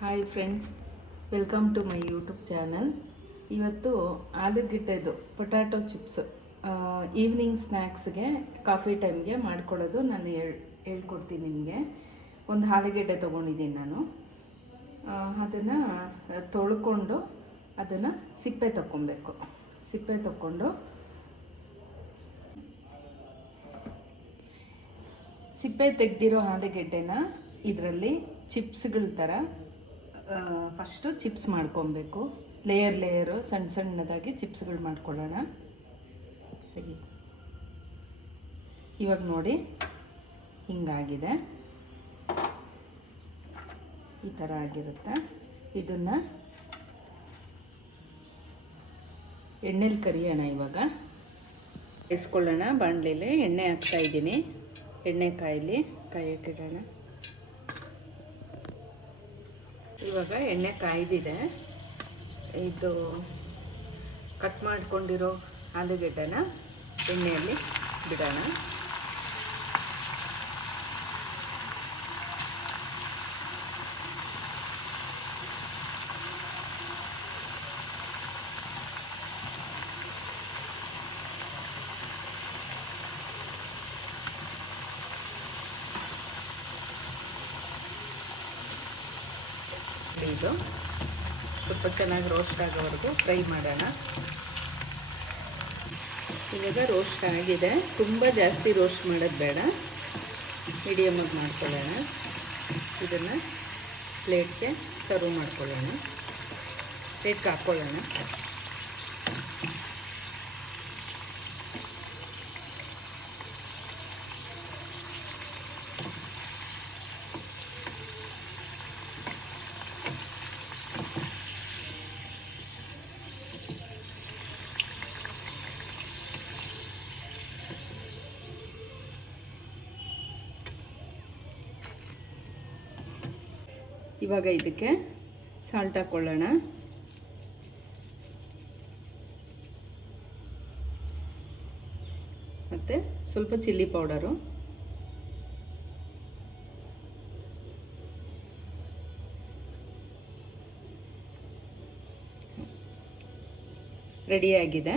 Hi friends, welcome to my YouTube channel. ಇವತ್ತು ಆಲೂಗೆಡ್ಡೆದು potato chips evening ಸ್ನ್ಯಾಕ್ಸ್ಗೆ coffee ಟೈಮ್ಗೆ ಮಾಡ್ಕೊಳ್ಳೋದು ನಾನು ಹೇಳ್ಕೊಡ್ತೀನಿ ನಿಮಗೆ. ಒಂದು ಆಲೂಗೆಡ್ಡೆ ತೊಗೊಂಡಿದ್ದೀನಿ ನಾನು. ಅದನ್ನು ತೊಳ್ಕೊಂಡು ಅದನ್ನು ಸಿಪ್ಪೆ ತಗೊಬೇಕು. ಸಿಪ್ಪೆ ತಗೊಂಡು ಸಿಪ್ಪೆ ತೆಗೆದಿರೋ ಆಲೂಗೆಡ್ಡೆನ ಇದರಲ್ಲಿ ಚಿಪ್ಸ್ಗಳ ಥರ ಫಸ್ಟು ಚಿಪ್ಸ್ ಮಾಡ್ಕೊಬೇಕು. ಲೇಯರು ಸಣ್ಣ ಸಣ್ಣದಾಗಿ ಚಿಪ್ಸ್ಗಳು ಮಾಡ್ಕೊಳ್ಳೋಣ. ಇವಾಗ ನೋಡಿ ಹಿಂಗಾಗಿದೆ, ಈ ಥರ ಆಗಿರುತ್ತೆ. ಇದನ್ನು ಎಣ್ಣೆಲಿ ಕರಿಯೋಣ. ಇವಾಗ ಬೇಯಿಸ್ಕೊಳ್ಳೋಣ. ಬಾಣಲೆಯಲ್ಲಿ ಎಣ್ಣೆ ಹಾಕ್ತಾಯಿದ್ದೀನಿ. ಎಣ್ಣೆ ಕಾಯಕ್ಕಿಡೋಣ. ಇವಾಗ ಎಣ್ಣೆ ಕಾಯ್ದಿದೆ. ಇದು ಕಟ್ ಮಾಡ್ಕೊಂಡಿರೋ ಆಲೂಗೆಡ್ಡೆನ ಎಣ್ಣೆಯಲ್ಲಿ ಬಿಡೋಣ. ಇದು ಸ್ವಲ್ಪ ಚೆನ್ನಾಗಿ ರೋಸ್ಟ್ ಆಗೋವರೆಗೂ ಫ್ರೈ ಮಾಡೋಣ. ಇವಾಗ ರೋಸ್ಟ್ ಆಗಿದೆ. ತುಂಬ ಜಾಸ್ತಿ ರೋಸ್ಟ್ ಮಾಡೋದು ಬೇಡ, ಮೀಡಿಯಮಾಗಿ ಮಾಡ್ಕೊಳ್ಳೋಣ. ಇದನ್ನು ಪ್ಲೇಟ್ಗೆ ಸರ್ವ್ ಮಾಡ್ಕೊಳ್ಳೋಣ. ಪ್ಲೇಟ್ಗೆ ಹಾಕ್ಕೊಳ್ಳೋಣ. ಇವಾಗ ಇದಕ್ಕೆ ಸಾಲ್ಟ್ ಹಾಕ್ಕೊಳ್ಳೋಣ. ಮತ್ತು ಸ್ವಲ್ಪ ಚಿಲ್ಲಿ ಪೌಡರು, ರೆಡಿಯಾಗಿದೆ.